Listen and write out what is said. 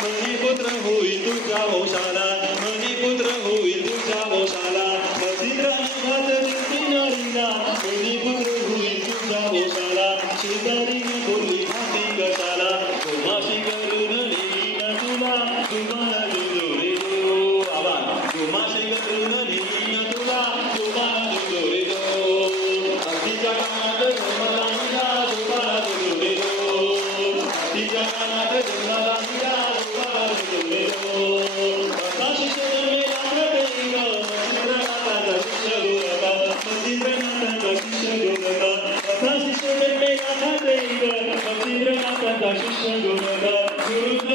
मणिपुत्र होईल तुझ्या वंशाला, मणिपुत्र होईल तुझ्या वंशाला, मणिपुत्र होईल तुझ्या वंशाला, शेजारी बोलली भाती कशाला, गोमाशी करून लिहिण तुला, तुम्हाला दुजोरे दो आवाज, गोमाशी करून लिहिण तुला, तुम्हाला दुजोरे दो, अगदीच्या कानात जन्मला निघा, तुम्हाला दुजोरे दो, अगदीच्या कानात जन्मला निघा, शिष्य